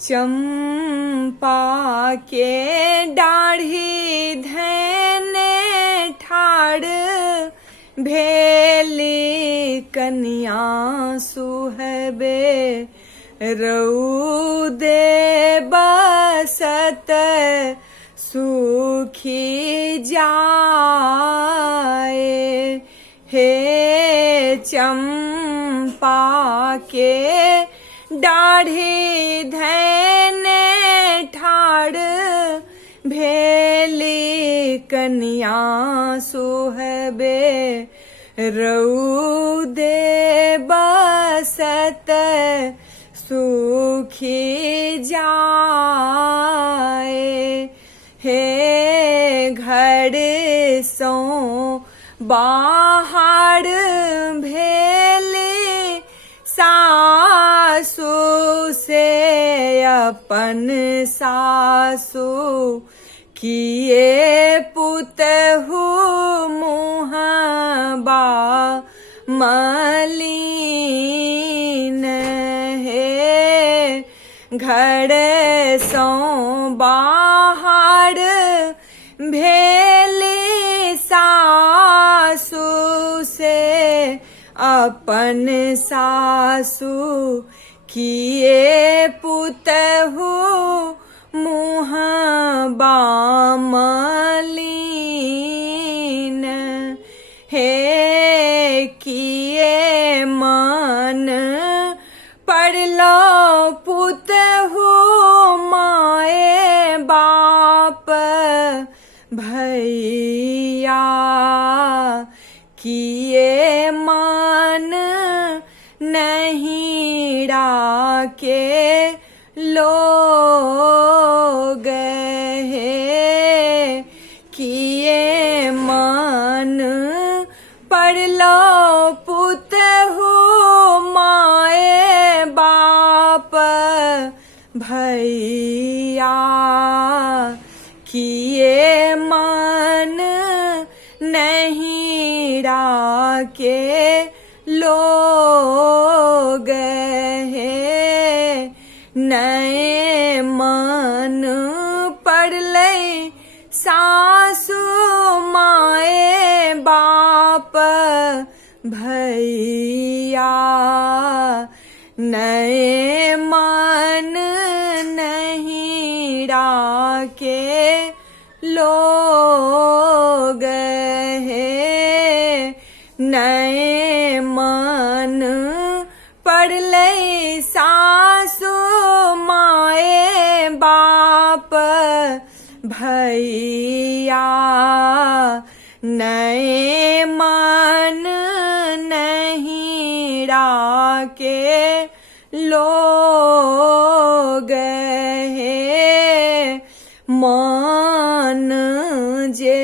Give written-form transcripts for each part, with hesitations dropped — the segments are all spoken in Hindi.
चंपा के डाढ़ी धैने ठाड़ भेली कन्या सुहबे रउदे बसत सुखी जाए। हे चंपा के डाढ़ी धैने ठाड़ भेली कन्या सुहबे रउदे बसत सुखी जाए। हे घर सो बाहर भेली सासु से अपन सासु किए पुतहु मुहबा मलिन। हे घर सो बाहर भेली सासु से अपन सासु किए पुतहु मुहबा मलिन। हे किए मन पड़लो पुतहु माए बाप भैया किए मन नहीं डाके लोग। हे किए मन पड़लो पुतहु माए बाप भैया किए मन नहीं डाके लोग। हे नए मन पड़ले सासु माए बाप भैया नए मन नहीं डाके लोग। हे नए मन पड़ले सासु माए बाप भैया नए मन नहीं डाके लोग। हे मन जे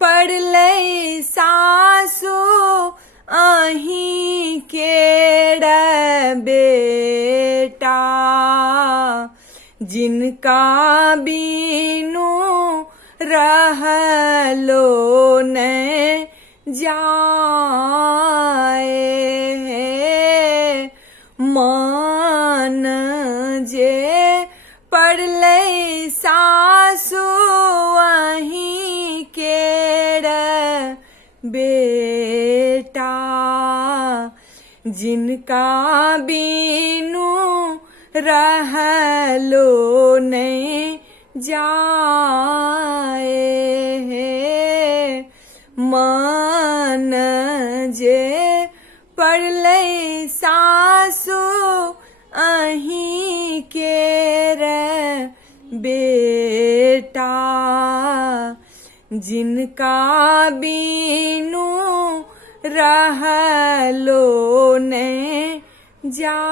पड़ले सासु अहीं केर बेटा जिनका बीनू रहलो न जाए। मान जे पड़ले सासु अहीं केर बेटा जिनका बीनू रहलो नहीं जाए। मान जे पड़ले सासु अहीं केर बेटा जिनका बीनू रहलो नहीं जाए।